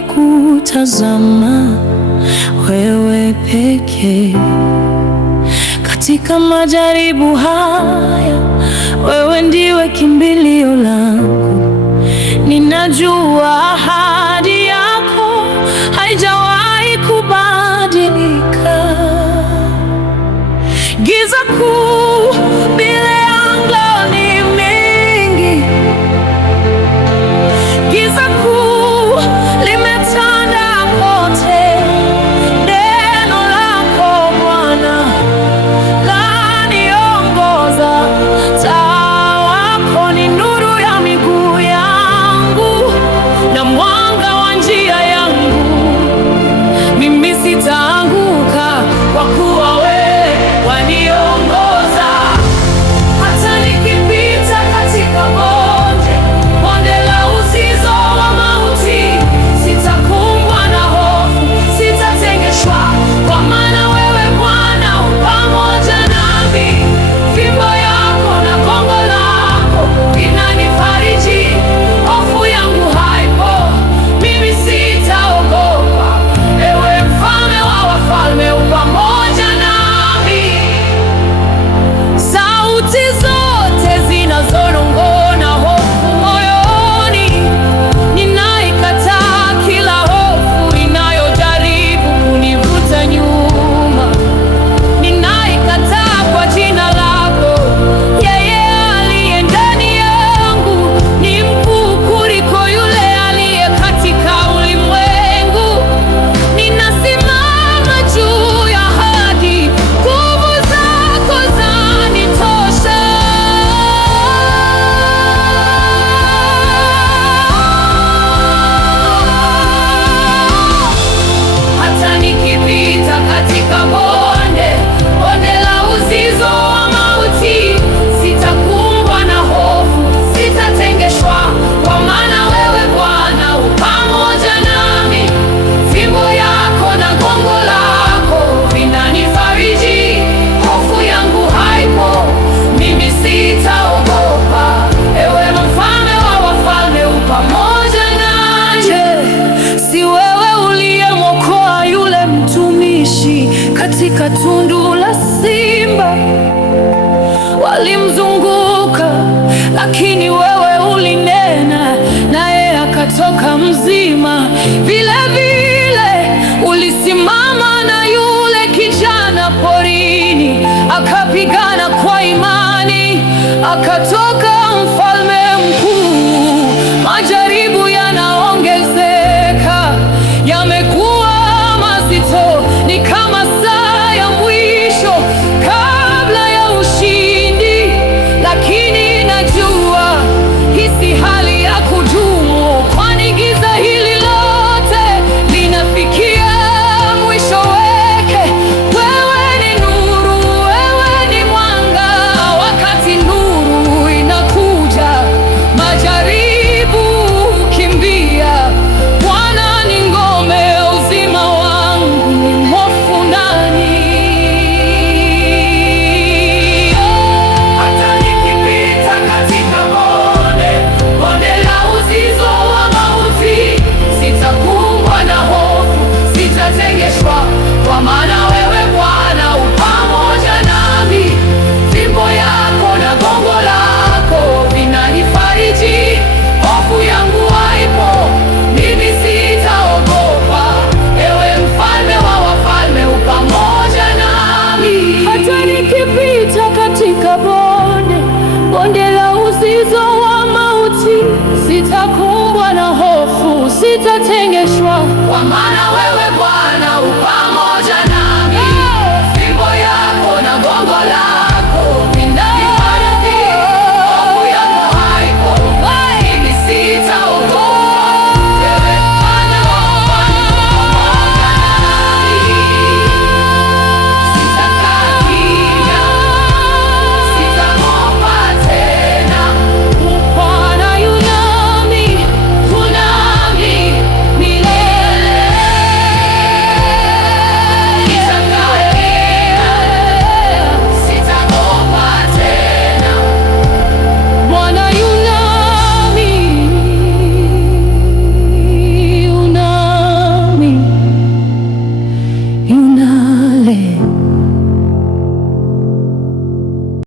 ninakutazama wewe pekee. Katika majaribu haya, wewe ndiwe kimbilio langu. Ninajua ahadi yako haijawahi kubadilika. Giza kuu bila anga ni mingi, giza kuu limetanda kote. Neno lako Bwana laniongoza, taa wako ni nuru ya miguu yangu na mwanga wa njia yangu. Mimi sitaanguka kwa kuwa wewe waniongoza. Hata nikipita katika bonde la usizo wa mauti, sitakumbwa na hofu, sitatengeshwa, kwa maana wewe Bwana u pamoja nami. Fimbo yako na gongo lako vinanifariji, hofu yangu haipo, mimi sitaogopa. Ewe Mfalme wa wafalme u pamoja nami. Sauti zote zinazonong'ona hofu moyoni, ninaikataa kila hofu inayojaribu kunivuta nyuma. Ninaikataa kwa jina lako. Yeye aliye ndani yangu ni mkuu kuliko yule aliye katika ulimwengu. Ninasimama juu ya ahadi, nguvu zako zanitosha. Hata nikipita katika bonde la usizo wa mauti, sitakumbwa na hofu, sitatengeshwa, kwa maana wewe Bwana u pamoja nami. Fimbo yako na gongo lako vinanifariji, hofu yangu haipo, mimi sitaogopa. Ewe Mfalme wa wafalme u pamoja nami. Je, si wewe uliyemwokoa yule mtumishi katika tundu la simba? Walimzunguka, lakini wewe ulinena naye akatoka mzima. Vile vile ulisimama na yule kijana porini, akapigana kwa imani, akatoka mfalme mkuu. Majaribu yanaongezeka, yamekuwa mazito, ni kama saa ya mwisho kabla ya ushindi. Lakini najua hii si hali ya kudumu, kwani giza hili lote linafikia mwisho wake. Wewe ni nuru, wewe ni mwanga, wakati nuru inakuja, majaribu kimbia. Bwana ni ngome ya uzima wangu, ni mwofu nani? Hata nikipita katika bonde la usizo wa mauti, sitakumbwa na hofu, sitatengeshwa, kwa maana wewe Bwana u pamoja nami. Fimbo yako na gongo lako vinanifariji, hofu yangu haipo, mimi sitaogopa. Ewe Mfalme wa wafalme u pamoja nami. Hata nikipita katika bonde la usizo wa mauti, sitakumbwa na hofu, sitatengeshwa, kwa maana wewe